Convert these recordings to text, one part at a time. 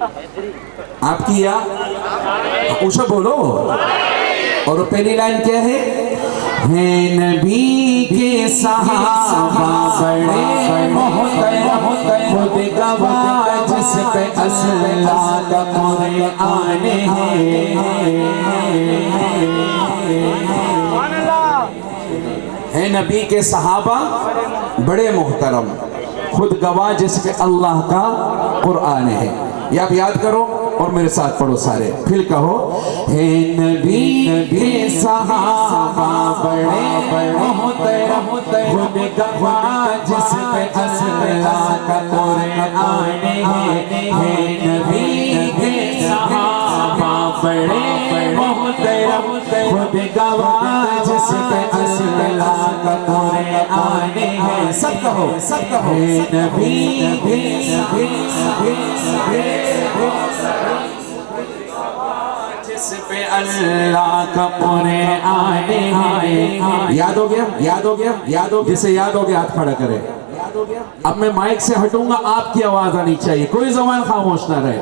آپ کیا اونچا بولو. اور پہلی لائن کیا ہے؟ نبی کے صحابہ بڑے محترم خود گواہ جس پہ اللہ کا قرآن ہے. نبی کے صحابہ بڑے محترم خود گواہ جس پہ اللہ کا قرآن ہے. یہ آپ یاد کرو اور میرے ساتھ پڑھو سارے پھر کہو. ہے نبی کے صحابہ بڑے محترم خود گواہ جس پہ اللہ کا قرآن ہے. نبی کے صحابہ بڑے محترم خود گواہ جس پہ اللہ کا قرآن ہے. سب کہو سب کہو. نبی جس پہ اللہ کا قرآن ہے. یاد ہو گیا یاد ہو گیا یاد ہو گیا. جسے یاد ہو گیا ہاتھ کھڑا کرے. اب میں مائک سے ہٹوں گا آپ کی آواز آنی چاہیے کوئی زبان خاموش نہ رہے.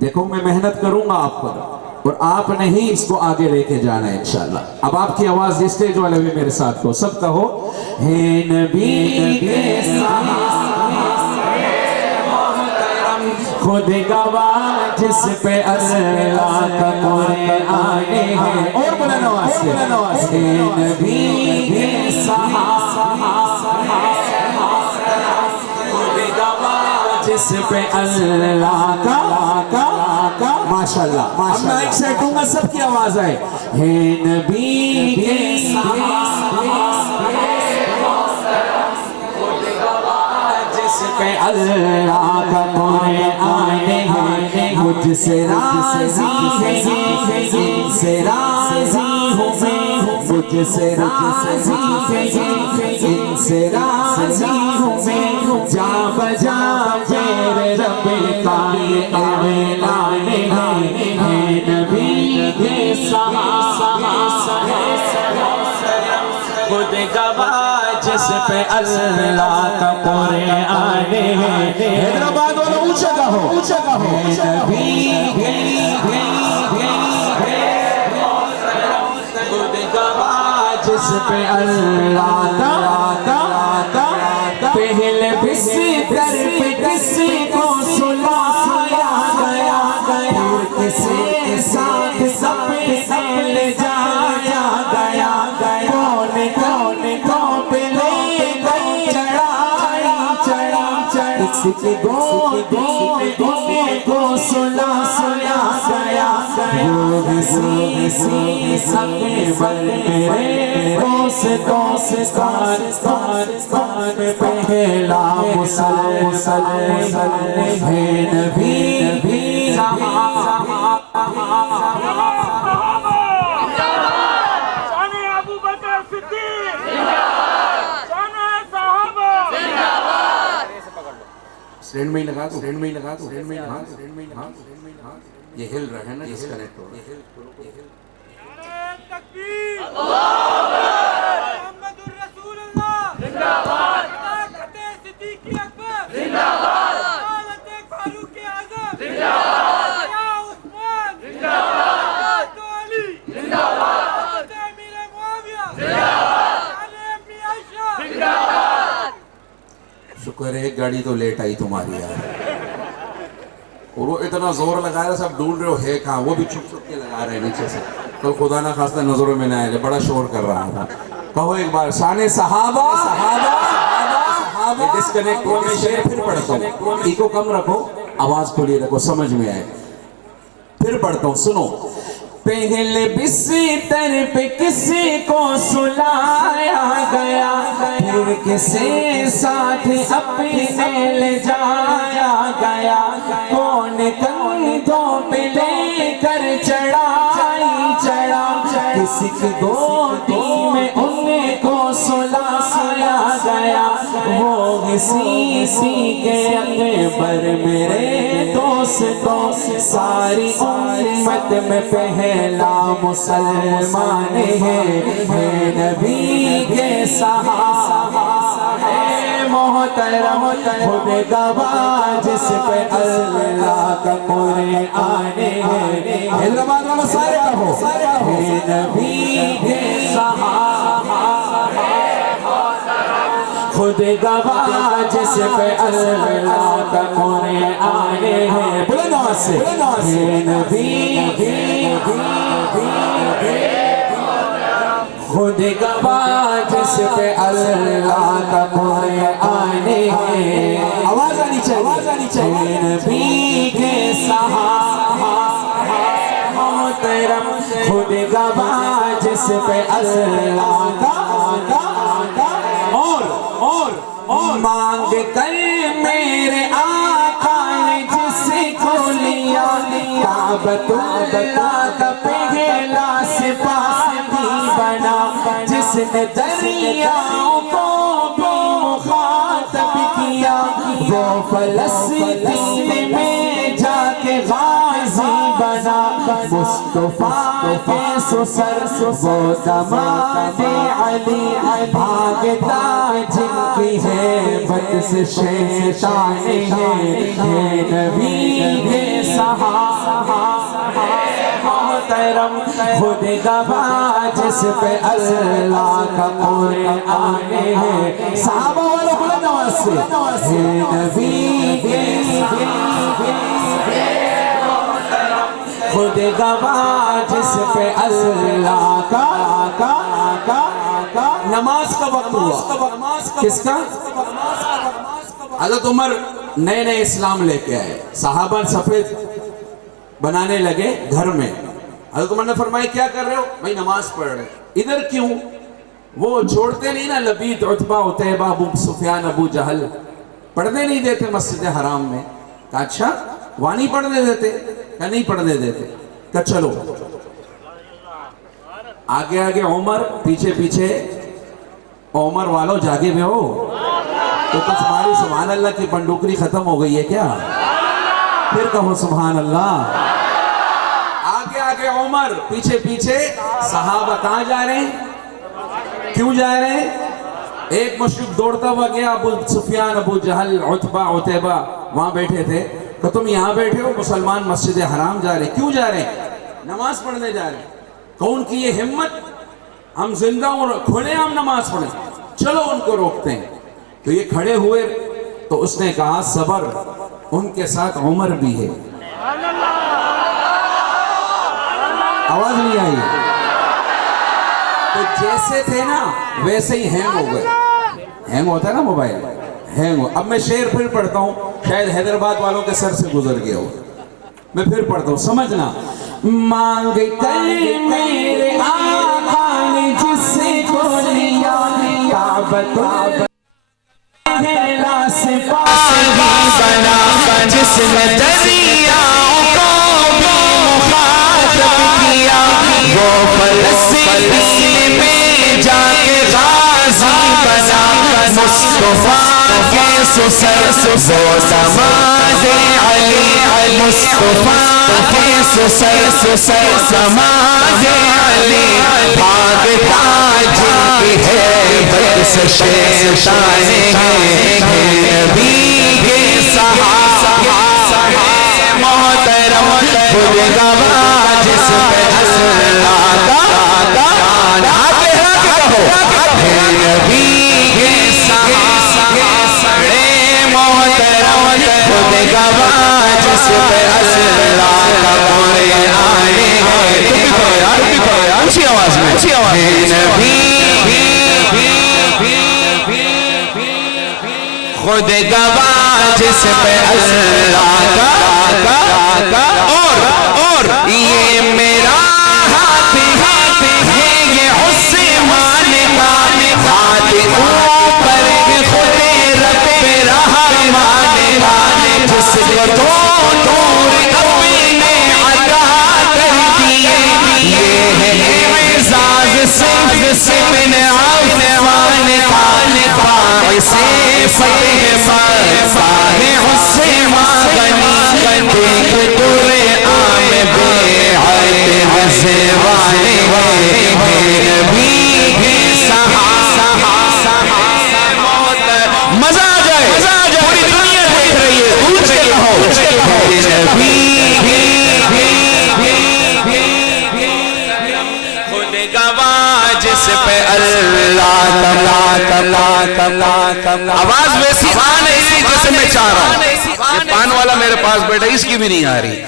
دیکھو میں محنت کروں گا آپ پر اور آپ نے ہی اس کو آگے لے کے جانا ہے انشاءاللہ. اب آپ کی آواز اسٹیج والے بھی میرے ساتھ کو سب کہو. ہے نبی کے خود گواہ جس پہ اللہ کا قرآن ہے. اور بلند آواز سے. ہے نبی کے صحابہ خود گواہ جس پہ اللہ کا ماشاءاللہ. اب میں ایک سے ہٹوں گا سب کی آواز آئے. ہے نبی کے جس پہ اللہ کا قرآن ہے. مجھ سے راضی ہے ان سے راضی ہوں میں. مجھ سے راضی ہے ان سے راضی ہوں میں. جا بجا میرے رب کا یہ اعلان ہے. نبی کے صحابہ خود گواہ جس پہ اللہ کا قرآن ہے. حیدرآباد والا اونچا کہو اونچا کہو. نبی خود گواہ جس پہ اللہ کا پہلے بستر پہ کسی کو سلایا گیا گیا. کسی ساتھ سب لے جایا گیا گیا. کون پہ لے گئی چڑھائی چڑھا. کسی کی گود میں کو سلایا گیا گیا. کسی سکے بل میرے دوستان میں پہلا مسلم ہے. نبی سٹینڈ میں ہی لگا دو سٹینڈ میں ہی لگا دو سٹینڈ میں ہی لگا دو. یہ ہل رہا ہے نا ڈسکنیکٹ ہو رہا ہے. تکبیر محمد الرسول اللہ زندہ باد. صدیق اکبر زندہ باد. حضرت فاروق اعظم زندہ باد. یا عثمان زندہ باد. علی زندہ باد. امیر معاویہ زندہ باد. علی ابن عائشہ زندہ باد. شکر ہے گاڑی تو لیٹ آئی تمہاری یار. اور وہ اتنا زور لگا رہا سب ڈھونڈ رہے ہو ہے کہاں. وہ بھی چھپ چھپ کے لگا رہے ہیں نیچے سے. کل خدا نہ خواستہ نظروں میں نہ آئے بڑا شور کر رہا تھا. کہو ایک بار شان صحابہ ڈسکنیکٹ ہونے سے پھر پڑھتا ہوں. ایکو کم رکھو آواز کھلی رکھو سمجھ میں آئے. پھر پڑھتا ہوں سنو. پہلے بستر پہ کسی کو سلایا گیا پھر کسی ساتھ اپنے لے جایا گیا. کون کندھوں پہ لے کر چڑھائی چڑھا. کسی کی گودی میں ان کو سلایا گیا. وہ کسی کے اکبر میرے دوستوں ساری امت میں پہلا مسلمان ہے. نبی کے صحابہ محترم خود گواہ جس پہ اللہ کا قرآن ہے. حیدرآباد والوں سارے کہو ہے نبی کے صحابہ خود گواہ جس پہ اللہ کا قرآن ہے. بلند آواز سے ہے نبی خود گواہ جس پہ اللہ کا قرآن ہے. آواز آنی چاہیے. نبی کے صحابہ محترم خود گواہ جس پہ اللہ کا اور مانگ کر میرے آقا نے جس کو لیا کعبۃ اللہ کا پہلا سپاہی بنا جس نے دریاؤں کو بھی مخاطب کیا وہ فلسطین میں جا کے غازی بنا مصطفیٰ کے سسر وہ داماد علی بھاگتا جن کی ہیبت سے شیطان ہے نبی کے صحابہ محترم خود گواہ جس پہ اللہ کا قرآن ہے. صحابہ والوں بلند آواز سے ہے نبی کے خود گواہ جس پہ اللہ کا نماز کا وقت ہوا. کس کا؟ حضرت عمر نئے نئے اسلام لے کے آئے. صحابہ سفید بنانے لگے گھر میں. حضرت عمر نے فرمایا کیا کر رہے ہو؟ بھائی نماز پڑھ رہے. ادھر کیوں؟ وہ چھوڑتے نہیں نا لبید عتبہ عتیبہ ابو سفیان ابو جہل پڑھنے نہیں دیتے مسجد حرام میں. کہا اچھا وہاں نہیں پڑھنے دیتے؟ کہا نہیں پڑھنے دیتے. کہا چلو آگے آگے عمر پیچھے پیچھے. عمر والوں جاگے میں ہو تو تمہاری سبحان اللہ کی بندوقری ختم ہو گئی ہے کیا؟ پھر کہو سبحان اللہ. آگے آگے عمر پیچھے پیچھے. صحابہ کہاں جا رہے ہیں؟ کیوں جا رہے ہیں؟ ایک مشرک دوڑتا ہوا گیا ابو سفیان ابو جہل عتبہ عتیبہ وہاں بیٹھے تھے. کہ تم یہاں بیٹھے ہو مسلمان مسجد حرام جا رہے. کیوں جا رہے ہیں؟ نماز پڑھنے جا رہے ہیں. کون کی یہ ہمت؟ ہم زندہ اور کھلے ہم نماز پڑھیں. چلو ان کو روکتے ہیں. تو یہ کھڑے ہوئے تو اس نے کہا صبر ان کے ساتھ عمر بھی ہے. آواز نہیں آئی. تو جیسے تھے نا ویسے ہی ہینگ ہو گئے. ہینگ ہوتا ہے نا موبائل ہینگ ہو. اب میں شعر پھر پڑھتا ہوں شاید حیدرآباد والوں کے سر سے گزر گیا ہو. میں پھر پڑھتا ہوں سمجھنا. مانگ کر میرے آقا نے جس کو لیا کعبۃ پہلا سپاہی بنا جس نے دریاؤں کو بھی مخاطب کیا وہ فلسطین میں جا کے غازی بنا مصطفیٰ کے سسر وہ داماد علی مصطفیٰ کے سسر داماد علی بھاگتا جن کی ہیبت سے شیطان ہے نبی کے صحابہ محترم خود گواہ جس پہ اللہ کا آگے کہو ہے نبی کے صحابہ محترم خود گواہ جس پہ اللہ کا قرآن ہے. اچھی آواز میں خود گواہ جس پہ اللہ کا اور یہ میرا ہاتھ ہے یہ عثمان کا ہاتھ اوپر خود رب رحمان کا جس کو دور اپنے عطا کر دیے. یہ ہے اعزاز سے ابن عفان کا باعث فتح فاہ عثمان غنی دیکھ قرآن بیعت رضوان ہے نبی کے صحابہ. مزہ آ جائے جس پہ اللہ آواز ویسی آ نہیں رہی جیسے میں چاہ رہا ہوں. یہ پان والا میرے پاس بیٹھا اس کی بھی نہیں آ رہی.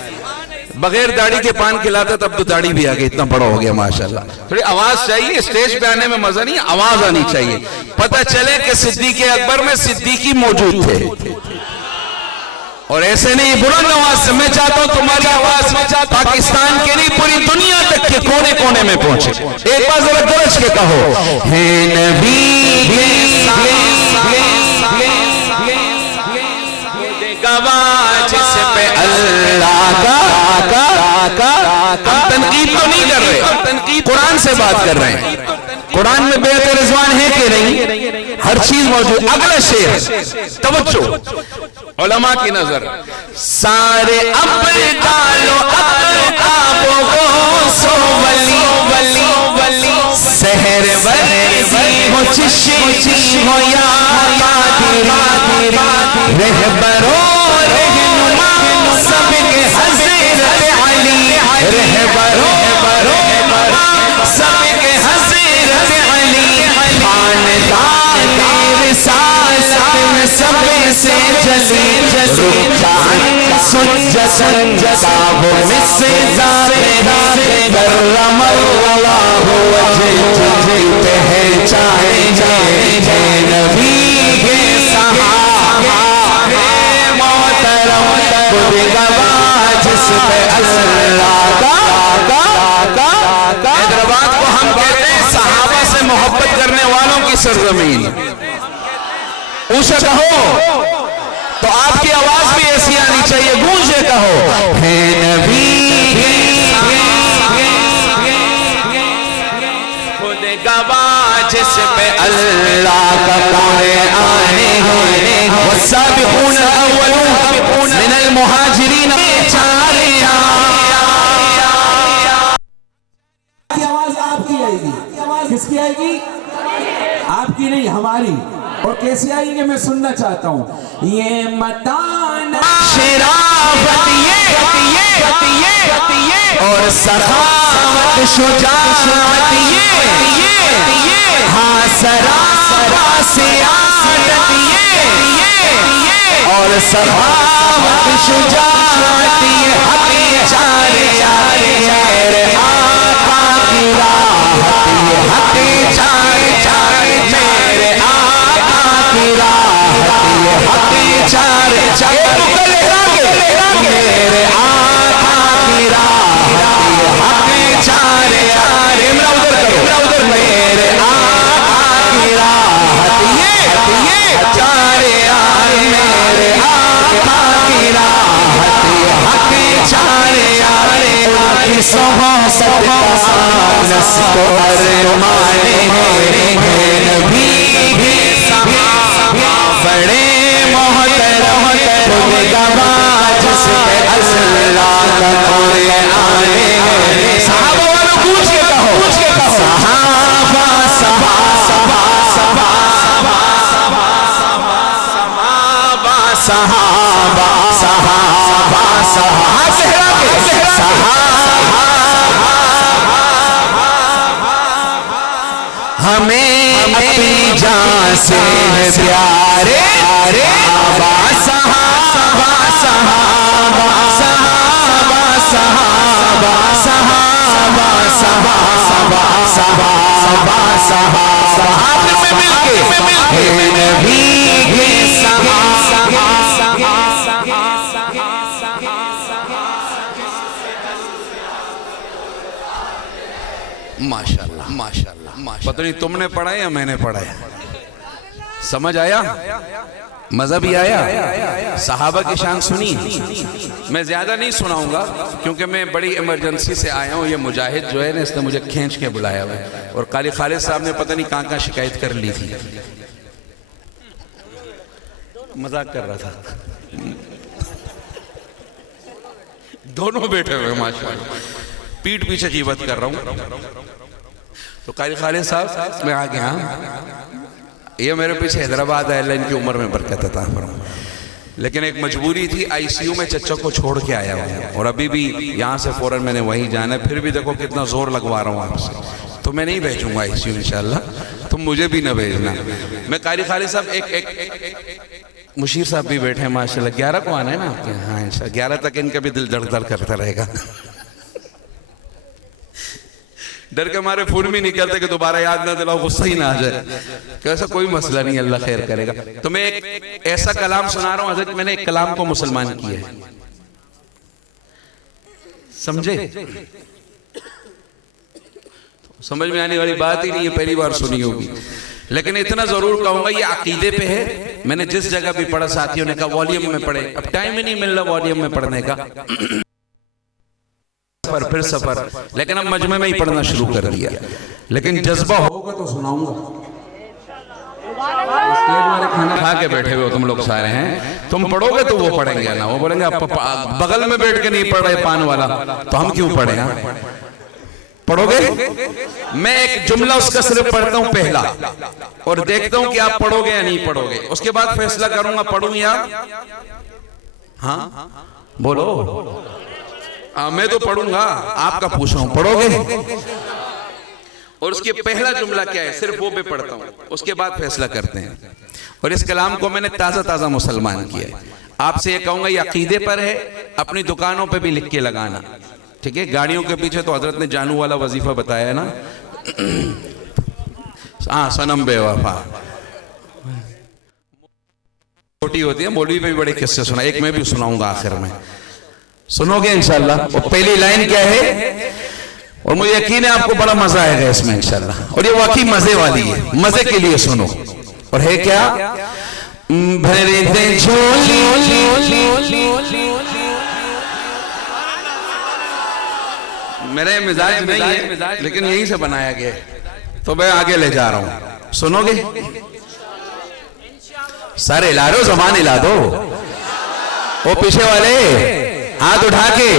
بغیر داڑھی کے پان کھلاتا تب تو داڑھی بھی آگئی. اتنا بڑا ہو گیا ماشاءاللہ. تھوڑی آواز چاہیے. اسٹیج پہ آنے میں مزہ نہیں, آواز آنی چاہیے. پتہ چلے کہ صدیق اکبر میں صدیقی موجود تھے. اور ایسے نہیں بلند آواز سے. میں چاہتا ہوں تمہاری آواز پاکستان کے نہیں پوری دنیا تک کے کونے کونے میں پہنچے. ایک بار ذرا گرج کے کہو, ہے نبی گواہ جس پہ اللہ کا. ہم تنقید تو نہیں کر رہے, قرآن سے بات کر رہے ہیں. قرآن میں بیعت رضوان ہے کہ نہیں؟ ہر چیز موجود. اگلا شعر توجہ علماء کی نظر. سارے ابر ڈالو آبو گوسو ولی سحر ورزی ہو چشتی ہو یا قادری رہبرو رہنما سب کے حضرت علی رہبرو سب کے حضرت علی خاندان رسالت میں سب سے جلی رکھان سنجا وہ مسدار کرم اللہ وجہ پہچانے جائے نبی کے صحابہ محترم خود گواہ جس پہ اللہ کا. حیدرآباد کو ہم کہتے ہیں صحابہ سے محبت کرنے والوں کی سرزمین. اونچا کہو تو آپ کی آواز بھی ایسی آنی چاہیے. گونجے کہو, ہے نبی خود گواہ جس پہ اللہ کا کونے آنے ہیں. والسابقون الاولون من المہاجرین آواز آپ کی آئے گی. کس کی آئے گی؟ آپ کی نہیں, ہماری. اور کیسے آئیں گے میں سننا چاہتا ہوں. یہ متان شرافت اور سخاوت شجاعت ہاں سرا سیادت اور سخاوت شجاعت حق چارے میرے آقا کی راحت حق چارے میرے آقا کی راحت حق چارے میرے آقا کی راحت حق چارے میرے آقا کی راحت یہ چارے میرے آقا کی راحت حق چارے کی صحبت آنس کو ارمانے ہیں نبی بڑے محترم خود گواہ جس پہ اللہ کا کونے آنے ہیں. صحابہ والوں پوچھ کے کہو, صحابہ صحابہ صحابہ صحابہ ہمیں اپنی جان سے پیارے صحابہ صحابہ صحابہ صحابہ صحابہ صحابہ صحابہ صحابہ صحابہ آخر میں مل کے نبی کے صحابہ ماشاءاللہ ماشاءاللہ. پتہ نہیں تم نے پڑھا یا میں نے پڑھا ہے. سمجھ آیا, مزہ بھی آیا. صحابہ کی شان سنی. میں زیادہ نہیں سناؤں گا کیونکہ میں بڑی ایمرجنسی سے آیا ہوں. یہ مجاہد جو ہے نا اس نے مجھے کھینچ کے بلایا ہوا ہے, اور قاری خالد صاحب نے پتہ نہیں کہاں شکایت کر لی تھی. مذاق کر رہا تھا. دونوں بیٹھے ہوئے ماشاءاللہ, پیٹ پیچھے غیبت کر رہا ہوں. تو قاری خالد صاحب میں آگے, یہ میرے پیچھے حیدرآباد ہے, اللہ ان کی عمر میں برکت عطا فرمائے. لیکن ایک مجبوری تھی, آئی سی یو میں چچا کو چھوڑ کے آیا ہوں, اور ابھی بھی یہاں سے فوراً میں نے وہیں جانا ہے. پھر بھی دیکھو کتنا زور لگوا رہا ہوں آپ سے. تو میں نہیں بھیجوں گا ICU انشاءاللہ، تم مجھے بھی نہ بھیجنا. میں قاری خالد صاحب ایک مشیر صاحب بھی بیٹھے ہیں ماشاءاللہ. 11 کو آنا ہے نا آپ کے؟ ہاں انشاءاللہ 11 تک ان کا بھی دل دڑ دڑ کرتا رہے گا. ڈر کے ہمارے فون بھی نہیں کرتے کہ دوبارہ یاد نہ دلاؤ، غصہ ہی نہ آ جائے. کہ ایسا کوئی مسئلہ نہیں، اللہ خیر کرے گا. تو میں ایک ایسا کلام سنا رہا ہوں حضرت، میں نے ایک کلام کو مسلمان کیا ہے، سمجھے؟ سمجھ میں آنے والی بات ہی نہیں ہے، پہلی بار سنی ہوگی. لیکن اتنا ضرور کہوں گا یہ عقیدے پہ ہے. میں نے جس جگہ بھی پڑھا ساتھیوں نے کہا والیوم میں پڑھے، اب ٹائم ہی نہیں مل رہا والیوم میں پڑھنے کا، پھر سفر، لیکن اب مجمع میں ہی پڑھنا شروع کر دیا. لیکن جذبہ ہوگا تو سناؤں گا. کھانا کھا کے بیٹھے ہوئے تم لوگ سارے ہیں، تم پڑھو گے تو وہ پڑھیں گے نا. وہ بولیں گے بغل میں بیٹھ کے نہیں پڑھ رہے پان والا، تو ہم کیوں پڑھیں؟ پڑھو گے؟ میں ایک جملہ اس کا صرف پڑھتا ہوں پہلا، اور دیکھتا ہوں کہ آپ پڑھو گے یا نہیں پڑھو گے. اس کے بعد فیصلہ کروں گا پڑھوں یا ہاں بولو. میں تو پڑھوں گا، آپ کا پوچھ رہا ہوں پڑھو گے؟ اور اس کے پہلا جملہ کیا ہے صرف وہ بھی پڑھتا ہوں، اس کے بعد فیصلہ کرتے ہیں. اور اس کلام کو میں نے تازہ تازہ مسلمان کیا ہے. آپ سے یہ کہوں گا یہ عقیدے پر ہے، اپنی دکانوں پہ بھی لکھ کے لگانا، ٹھیک ہے؟ گاڑیوں کے پیچھے تو حضرت نے جانو والا وظیفہ بتایا ہے نا. ہاں صنم بے وفا چھوٹی ہوتی ہے، مولوی میں بھی بڑے قصے سنا، ایک میں بھی سناؤں گا آخر میں، سنو گے انشاءاللہ. اور پہلی لائن کیا ہے، اور مجھے یقین ہے آپ کو بڑا مزہ آئے گا اس میں انشاءاللہ. اور یہ واقعی مزے والی ہے، مزے کے لیے سنو. اور ہے کیا، بھر دے جھولی میرے مزاج نہیں ہے لیکن یہیں سے بنایا گیا ہے، تو میں آگے لے جا رہا ہوں. سنو گے؟ سارے ہلا دو، زبان ہلا دو. وہ پیچھے والے ہاتھ اٹھا کے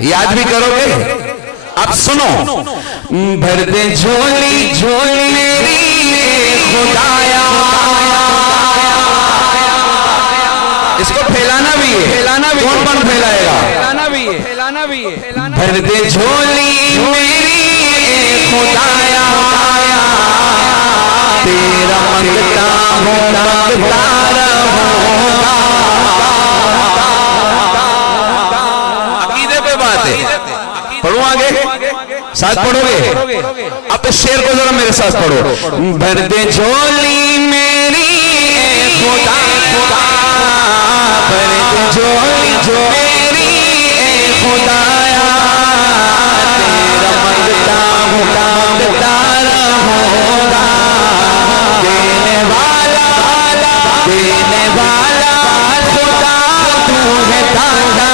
یاد بھی کرو گے. اب سنو، بھر دے جھولی جھولی میری خدایا. اس کو پھیلانا بھی ہے، کون کون پھیلائے گا؟ بھر دے جھولی میری خدایا، تیرا منگتا ہوں منگتا رہوں گا. عقیدے پہ بات ہے. پڑھوں آگے، ساتھ پڑھو گے؟ اب اس شعر کو ذرا میرے ساتھ پڑھو. بھر دے جھولی میری خدا خدا، بھر دے جھولی میری خدایا، تیرا منگتا ہوں منگتا رہوں گا. دینے والا خدا تو ہے دادا،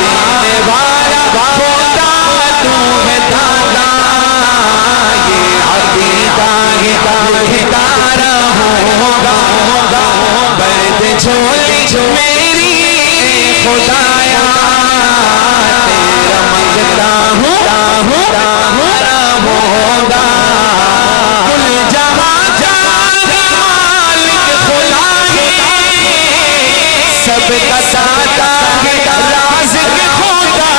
دینے والا خدا تو ہے دادا. یہ عقیدہ لکھتا رہوں گا. بھر دے جھولی میری خدایا، تیرا منگتا ہوں رہوں گا. کل جہاں جان مالک خدا ہے، سب کا سادہ ہے رازق خدا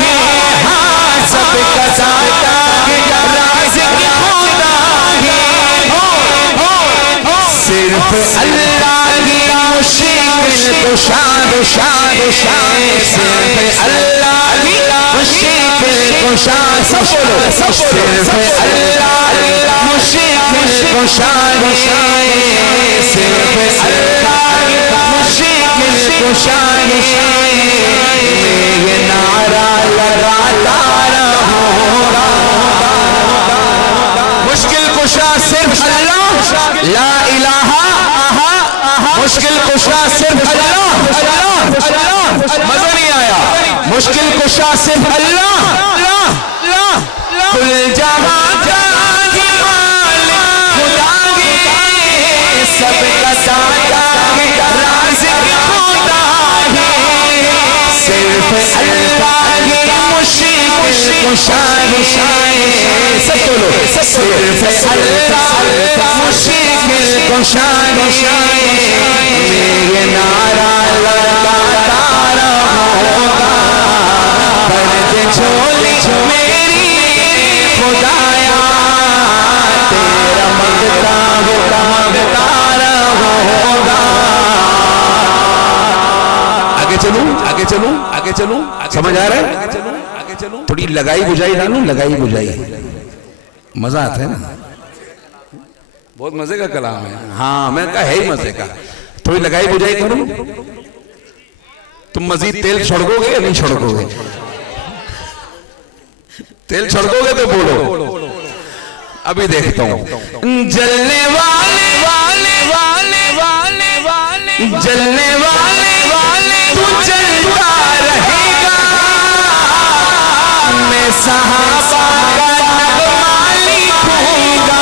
ہے. ہاں سب کا سادہ ہے رازق خدا ہے. صرف اللہ ہی مشکل کشا، صرف اللہ ہی مشکل کشا. صرف اللہ مشکل کشا، صرف اللہ مشکل کشا. میں یہ نعرہ لگاتا رہوں گا. مشکل کشا صرف اللہ، لا الہ، مشکل کشا صرف اللہ. مزہ نہیں آیا؟ مشکل کشا صرف اللہ. کل جہاں جان مالک خدا ہے، سب کا سادہ رازق خدا ہے. صرف اللہ ہی مشکل کشا، سب بولو. صرف اللہ مشکل کشا. میں یہ نعرہ لگاتا رہوں گا. بھر دے جھولی میری خدایا تیرا مانگتا رہوں گا. آگے چلوں آگے چلوں آگے چلوں سمجھ آ رہا ہے؟ تھوڑی لگائی بجائی ڈالوں لگائی بجائی مزہ آتا ہے نا بہت مزے کا کلام ہے. ہاں میں کہا ہے ہی مزے کا. تھوڑی لگائی بجائی کروں تم مزید تیل چھڑکو گے یا نہیں چھڑکو گے؟ تیل چھڑکو گے تو بولو. ابھی دیکھتا ہوں. جلنے والے جلنے والے تو جلتا رہے گا. میں صحابہ کا مالک ہوں گا.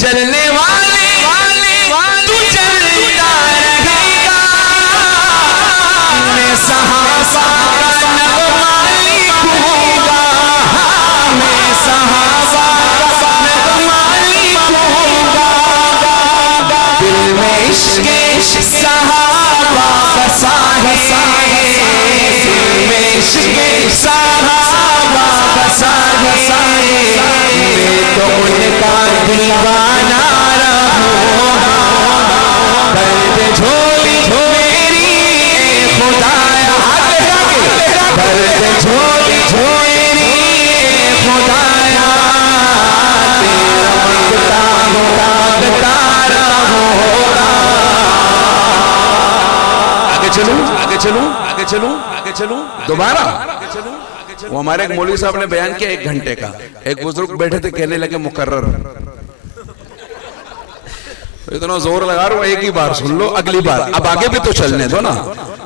جلنے والے تو جلتا رہے گا. میں صحابہ کا مالک ہوں گا. میں صحابہ کا مالک ہوں گا. دل میں عشق صحابہ بسا ہے. دل میں عشق صحابہ بسا ہے. میں تو ان کا دیوانہ رہوں گا. درد جھولی میری اے خدایا درد جھولی میری اے خدایا تیرا مانگتا رہوں گا. آگے چلوں آگے چلوں آگے چلوں آگے چلوں دوبارہ. وہ ہمارے ایک مولوی صاحب نے بیان کیا 1 گھنٹے کا. ایک بزرگ بیٹھے تھے کہنے لگے مکرر. اتنا زور لگا رہا ہوں ایک ہی بار سن لو اگلی بار. اب آگے بھی تو چلنے دو نا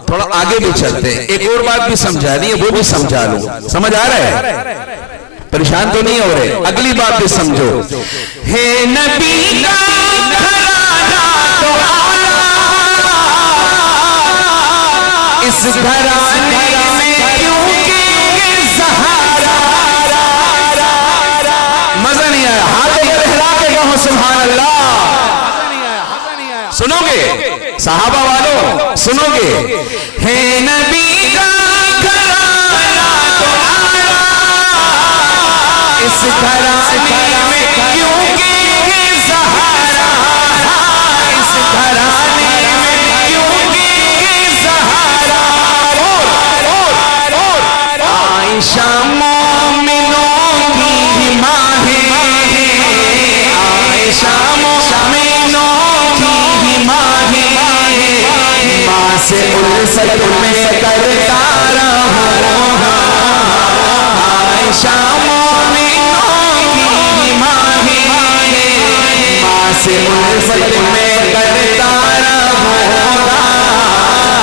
تھوڑا آگے بھی چلتے. ایک اور بات بھی سمجھانی ہے وہ بھی سمجھا لوں. سمجھ آ رہا ہے؟ پریشان تو نہیں ہو رہے؟ اگلی بات بھی سمجھو. ہے نبی کا گھرانہ تو آیا اس گھرانے میں کیوں کہ زہرا. مزہ نہیں آیا؟ ہاتھوں کو لہرا کے کہو سبحان اللہ. سنو گے صحابہ والوں سنو گے. ہے نبی کا گھرانہ تو آیا اس گھرانے میں کیوں کہ زہرا. اس گھرانے میں کیوں کہ زہرا. عائشہ مومنوں کی ماں ہے. عائشہ مومنوں کی ماں ہے. ماں سے الفت میں کرتا رہوں گا. عائشہ مومنوں کی ماں ہے. ماں سے الفت میں کرتا رہوں گا.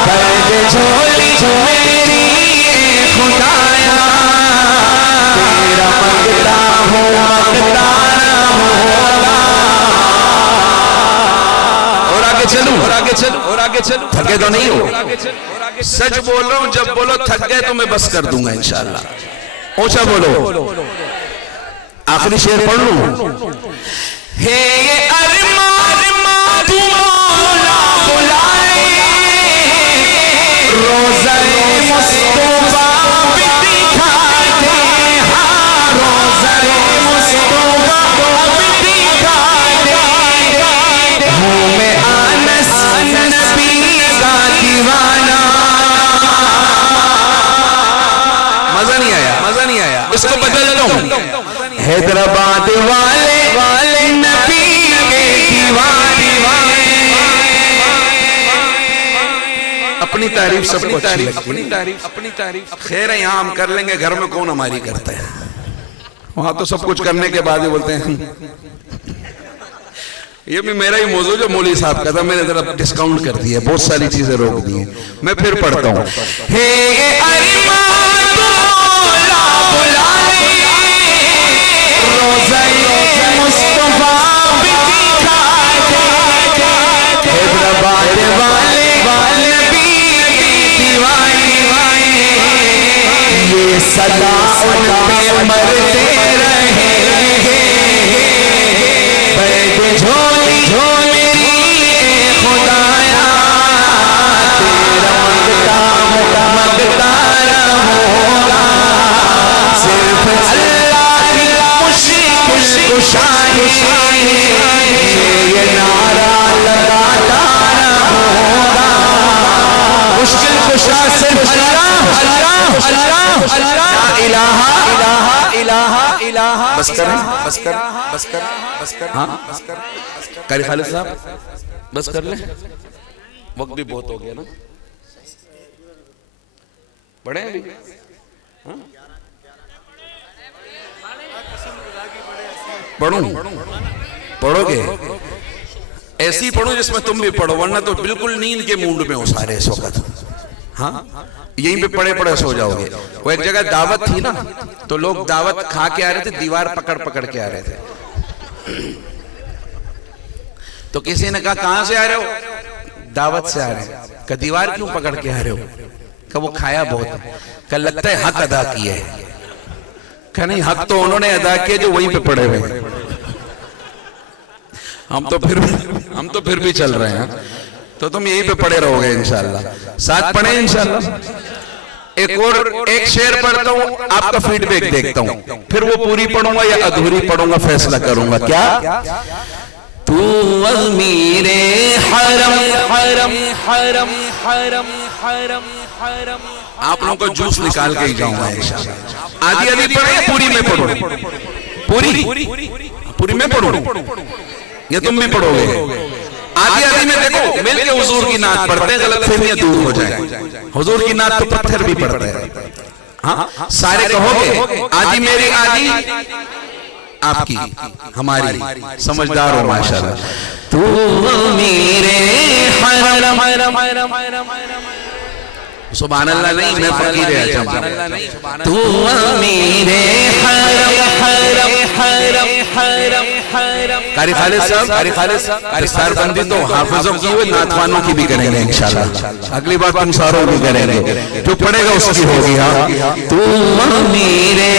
درد جھولی میری اے خدایا تیرا مانگتا رہوں گا. اور آگے چلوں اور آگے چلوں اور آگے چلوں. تھکے تو نہیں ہو؟ سچ بول رہا ہوں. جب بولو تھک گئے تو میں بس کر دوں گا انشاءاللہ. اونچا بولو. آخری شعر پڑھ لوں. ہے یہ ارمان تو مولا بلائے روزہ مصطفیٰ بھی دکھا دے. ہاں روزہ مصطفیٰ بھی دکھا دے. ہوں میں انس نبی کا دیوانہ. مزہ نہیں آیا؟ مزہ نہیں آیا؟ اس کو بدل دوں. حیدرآباد والے نبی کے دیوانے. اپنی تعریف سب کو اچھی لگتی. اپنی تعریف خیر ہے. یہاں ہم کر لیں گے گھر میں کون ہماری کرتا ہے؟ وہاں تو سب کچھ کرنے کے بعد ہی بولتے ہیں. یہ بھی میرا ہی موضوع جو مولوی صاحب کا تھا میں نے ذرا ڈسکاؤنٹ کر دیا. بہت ساری چیزیں روک دی ہیں. میں پھر پڑھتا ہوں. ہے ارمان مولا بلائے روزہ مصطفیٰ بھی دکھا دے. حیدرآباد یہ نعرہ لگاتا رہوں مشکل کشا صرف اللہ اللہ اللہ اللہ الہ الہ الہ بس کر بس کر بس کر بس کر ہاں بس کر قاری خالد صاحب بس کر لیں وقت بھی بہت ہو گیا نا پڑھیں ابھی پڑھوں پڑھو گے ایسی پڑھو جس میں تم بھی پڑھو ورنہ تو بالکل نیند کے موڈ میں ہو سارے اس وقت ہاں یہیں پہ پڑے پڑے سو جاؤ گے وہ ایک جگہ دعوت تھی نا تو لوگ دعوت کھا کے آ رہے تھے دیوار پکڑ پکڑ کے آ رہے تھے تو کسی نے کہا کہاں سے آ رہے ہو دعوت سے آ رہے ہیں کہ دیوار کیوں پکڑ کے آ رہے ہو کہ وہ کھایا بہت ہے کہ لگتا ہے حق ادا کیا ہے کہ نہیں حق تو انہوں نے ادا کیا جو وہیں پہ پڑے ہوئے ہم تو پھر بھی چل رہے ہیں تو تم یہیں پہ پڑے رہو گے انشاءاللہ ساتھ پڑھیں انشاءاللہ ایک شعر پڑھتا ہوں آپ کا فیڈ بیک دیکھتا ہوں پھر وہ پوری پڑھوں گا یا ادھوری پڑھوں گا فیصلہ کروں گا کیا تو امیر حرم حرم حرم حرم حرم حرم آپ لوگوں کو جوس نکال کے ہی جاؤں گا انشاءاللہ آدھی آدھی پڑھیں یا پوری میں پڑھوں پوری میں پڑھوں یا تم بھی پڑھو گے آدھی آدھی میں دیکھو مل کے حضور کی نعت پڑھتے ہیں غلط فہمیاں دور ہو جائیں حضور کی نعت تو پتھر بھی پڑھتے ہیں ہاں سارے کہو گے آدھی میری آدھی آپ کی ہماری سمجھدار ہو ماشاءاللہ تو میرے حرم سبحان اللہ نہیں میں فقیر اعظم تو میرے حرم حرم حرم حرم حرم قاری خالد صاحب دستار بندی تو حافظوں کی ہوئے ناتوانوں کی بھی کریں گے انشاءاللہ اگلی بار تم ساروں بھی کریں گے جو پڑھے گا اس کی ہوگی ہاں تو میرے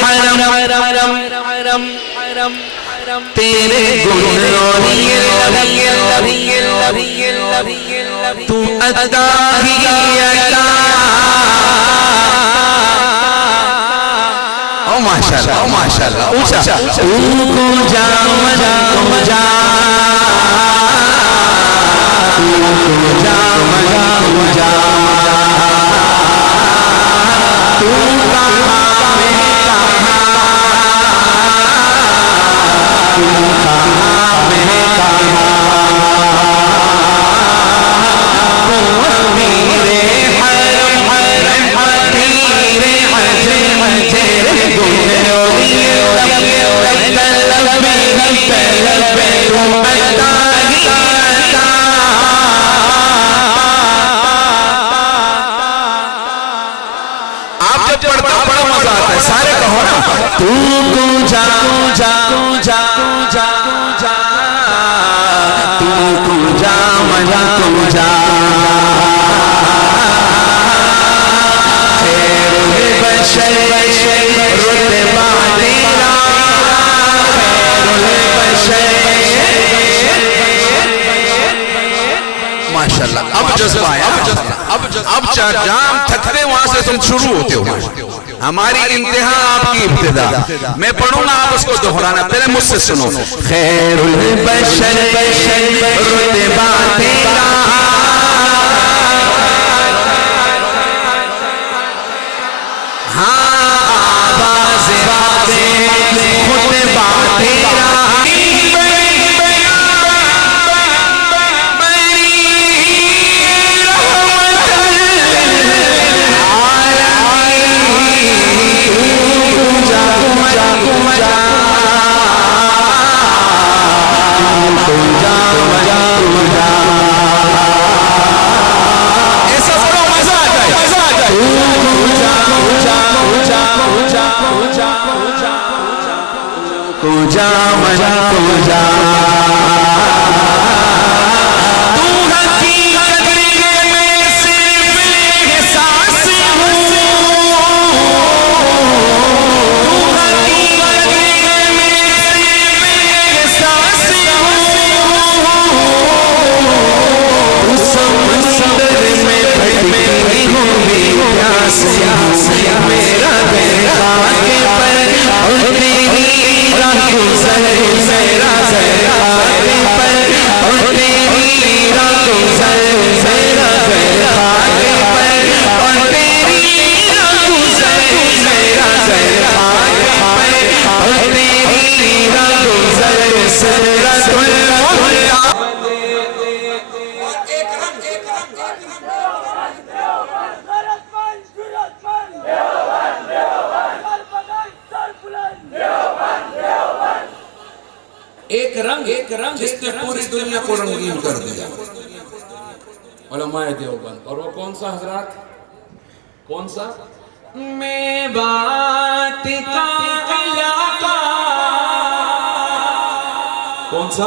حرم حرم حرم حرم تیرے تو عطا ہی عطا او ماشاءاللہ اونچا تو کو جا مجا مجا تو کو جا مجا مجا تو کہاں میں تو کو جا جا جا جا جا تو کو جا مجا کو جا خیر البشر رتبہ تیرا خیر البشر ماشاءاللہ اب جذبہ آیا اب جام تھکتے وہاں سے تم شروع ہوتے ہو ہماری انتہا آپ کی ابتدا میں پڑھوں گا آپ اس کو دہرانا پہلے مجھ سے سنو خیر البشر رتبہ تیرا ہاں آواز خطبہ تیرا رنگ جس نے پوری دنیا کو رنگین کر دیا، علماء دیوبند۔ اور وہ کون سا حضرات؟ کون سا؟ میں بات کا علاقہ، کون سا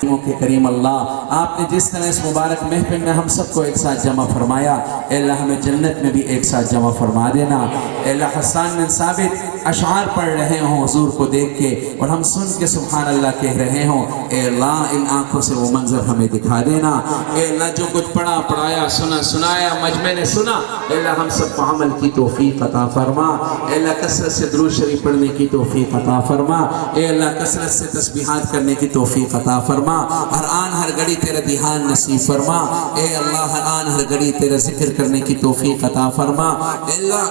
کہ کریم اللہ آپ نے جس طرح اس مبارک محفل میں ہم سب کو ایک ساتھ جمع فرمایا، اے اللہ ہمیں جنت میں بھی ایک ساتھ جمع فرما دینا۔ اے اللہ حسان بن ثابت اشعار پڑھ رہے ہوں حضور کو دیکھ کے اور ہم سن کے سبحان اللہ کہہ رہے ہوں، اے اللہ ان آنکھوں سے وہ منظر ہمیں دکھا دینا۔ اے اللہ جو کچھ پڑھا پڑھایا سنایا مجمع نے سنا، اے اللہ ہم سب کو عمل کی توفیق عطا فرما۔ اے اللہ کثرت سے درود شریف پڑھنے کی توفیق عطا فرما۔ اے اللہ کثرت سے تسبیحات کرنے کی توفیق عطا فرما۔ ہر آن ہر گھڑی تیرا دھیان نصیب فرما۔ اے اللہ ہر آن ہر گھڑی تیرا ذکر کرنے کی توفیق عطا فرما۔ اے اللہ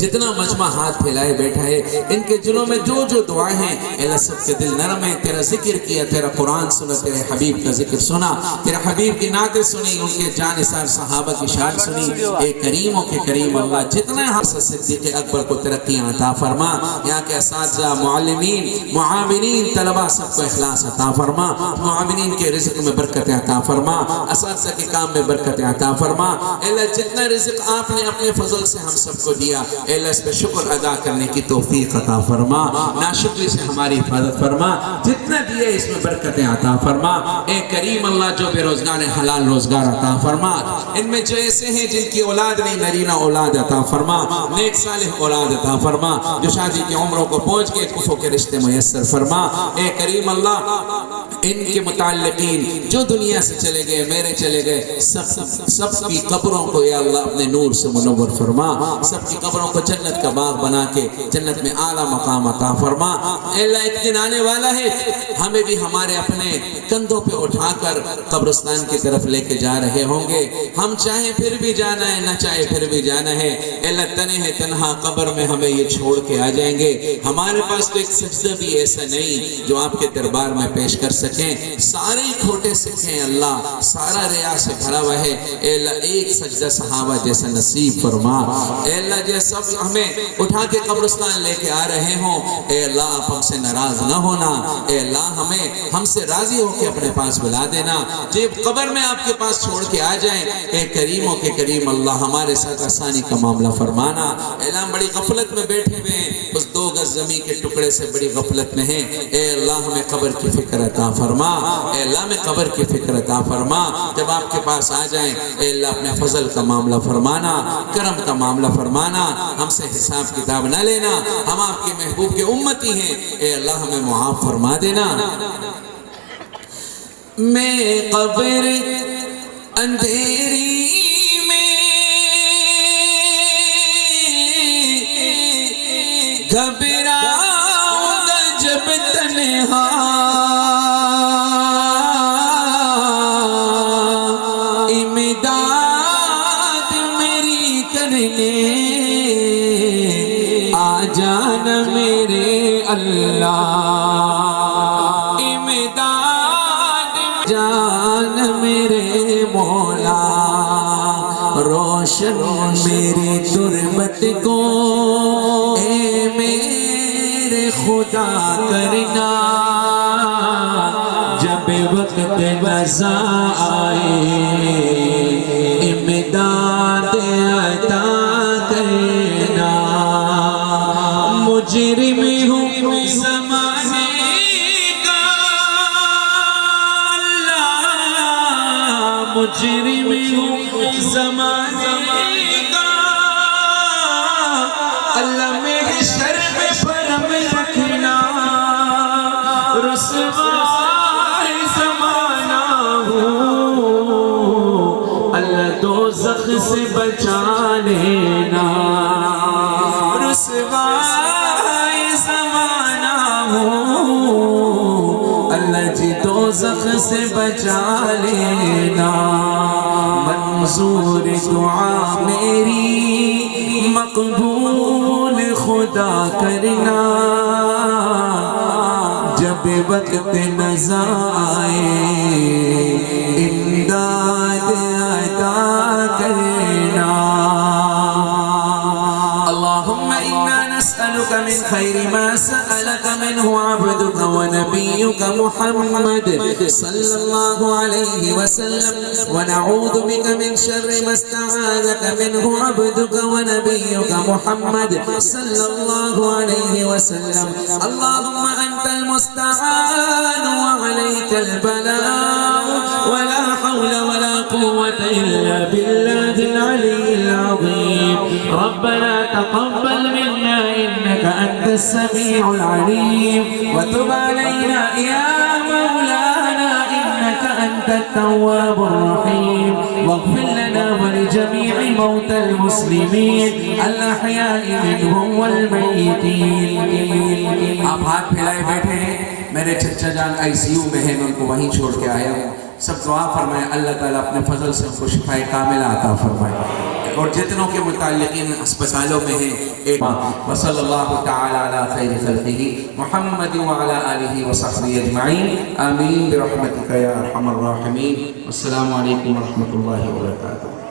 جتنا مجمع ہاتھ پھیلائے بیٹھا ہے ان کے دلوں میں جو جو دعائیں ہیں، اے اللہ سب کے دل نرم ہیں۔ تیرا ذکر کیا، تیرا قرآن سنا، تیرے حبیب کا ذکر سنا، تیرا حبیب کی نعتیں سنی، ان کے جانثار صحابہ کی شان سنی۔ اے کریموں کے کریم اللہ جتنے حضرت صدیق اکبر کو ترقیاں عطا فرما، یہاں کے اساتذہ، معلمین، معاونین، طلبہ سب کو اخلاص عطا فرما، معاونین کے رزق میں برکت عطا فرما، اساتذہ کے کام میں برکت عطا فرما۔ اے اللہ جتنا رزق آپ نے اپنے فضل سے ہم سب کو دیا، اے اللہ اس پہ شکر ادا کرنے کی توفیق عطا فرما، ناشکری سے ہماری حفاظت فرما، جتنا دیے اس میں برکتیں عطا فرما۔ اے کریم اللہ جو بے روزگار ہیں حلال روزگار عطا فرما، ان میں جو ایسے ہیں جن کی اولاد نہیں نرینہ اولاد عطا فرما، نیک صالح اولاد عطا فرما، جو شادی کی عمروں کو پہنچ کے کفوں کے رشتے میسر فرما۔ اے کریم اللہ ان کے متعلقین جو دنیا سے چلے گئے، میرے چلے گئے، سب کی قبروں کو یا اللہ اپنے نور سے منور فرما، سب کی قبروں کو جنت کا باغ بنا کے جنت میں اعلیٰ مقام عطا فرما۔ اے اللہ ایک دن آنے والا ہے ہمیں بھی ہمارے اپنے کندھوں پہ اٹھا کر قبرستان کی طرف لے کے جا رہے ہوں گے، ہم چاہیں پھر بھی جانا ہے، نہ چاہے پھر بھی جانا ہے۔ اے اللہ تنہے ہے تنہا قبر میں ہمیں یہ چھوڑ کے آ جائیں گے، ہمارے پاس تو ایک سجدہ بھی ایسا نہیں جو آپ کے دربار میں پیش کر سکیں، سارے ہی کھوٹے سکھیں اللہ، سارا ریا سے بھرا ہوا ہے۔ اے اللہ ایک سجدہ صحابہ جیسا نصیب فرما۔ اے اللہ جیسا ہمیں اٹھا کے قبرستان لے کے آ رہے ہوں، اے اللہ آپ ہم سے ناراض نہ ہونا، اے اللہ ہم سے راضی ہو کے اپنے پاس بلا دینا، جب قبر میں آپ کے پاس چھوڑ کے آ جائیں، اے کریموں کے کریم اللہ ہمارے ساتھ آسانی کا معاملہ فرمانا۔ اے اللہ ہم بڑی غفلت میں بیٹھے ہوئے ہیں، اس 2 گز زمین کے ٹکڑے سے بڑی غفلت میں ہیں، اے اللہ ہمیں قبر کی فکر عطا فرما، اے اللہ ہمیں قبر کی فکر عطا فرما۔ جب آپ کے پاس آ جائیں اے اللہ اپنے فضل کا معاملہ فرمانا، کرم کا معاملہ فرمانا، ہم سے حساب کتاب نہ لینا، ہم آپ کے محبوب کے امتی ہیں، اے اللہ ہمیں معاف فرما دینا۔ میں قبر اندھیری میں گھبراؤں گا جب تنہا، امداد میری کرنے جانا میرے اللہ، امداد جان میرے مولا، روشن میری تربت کو اے میرے خدا کرنا، جب وقت نزا آئے امداد عطا کرنا، مجرم ہوں زمانے کا اللہ، مجرم ہوں زمانے کا اللہ، میرے شر میں فرم رکھنا، رسوائے زمانہ ہوں اللہ، دوزخ سے بچا لینا، رسوائے زمانہ ہوں اللہ جی، دوزخ سے بچا لینا، منظور دعا میری مقبول خدا کرنا، جب وقت نزا آئے امداد عطا کرنا۔ اللہم انا نسألک من خیر ما سألک منہ عبدک ونبیک ونبيك محمد صلى الله عليه وسلم ونعوذ بك من شر ما استعاذك منه عبدك ونبيك محمد صلى الله عليه وسلم اللهم أنت المستعان وعليك البلاء ولا حول ولا قوة إلا بالله العلي العظيم ربنا تقبل منا إنك أنت السميع العليم وتب علينا يا مولانا إنك أنت التواب الرحيم واغفر لنا ولجميع موتى المسلمين الأحياء منهم والميتين. آپ ہاتھ پھیلائے بیٹھے ہیں. میرے چچا جان ICU میں ہیں, میں ان کو وہیں چھوڑ کے آیا ہوں. سب دعا فرمائے اللہ تعالیٰ اپنے فضل سے ان کو شفاء کاملہ عطا فرمائے. اور جتنوں کے متعلقین اسپتالوں میں ہیں وصلی اللہ تعالی علی خیر خلقہ محمد وعلی آلہ وصحبہ اجمعین آمین برحمتک یا ارحم الراحمین. السلام علیکم ورحمۃ اللہ وبرکاتہ.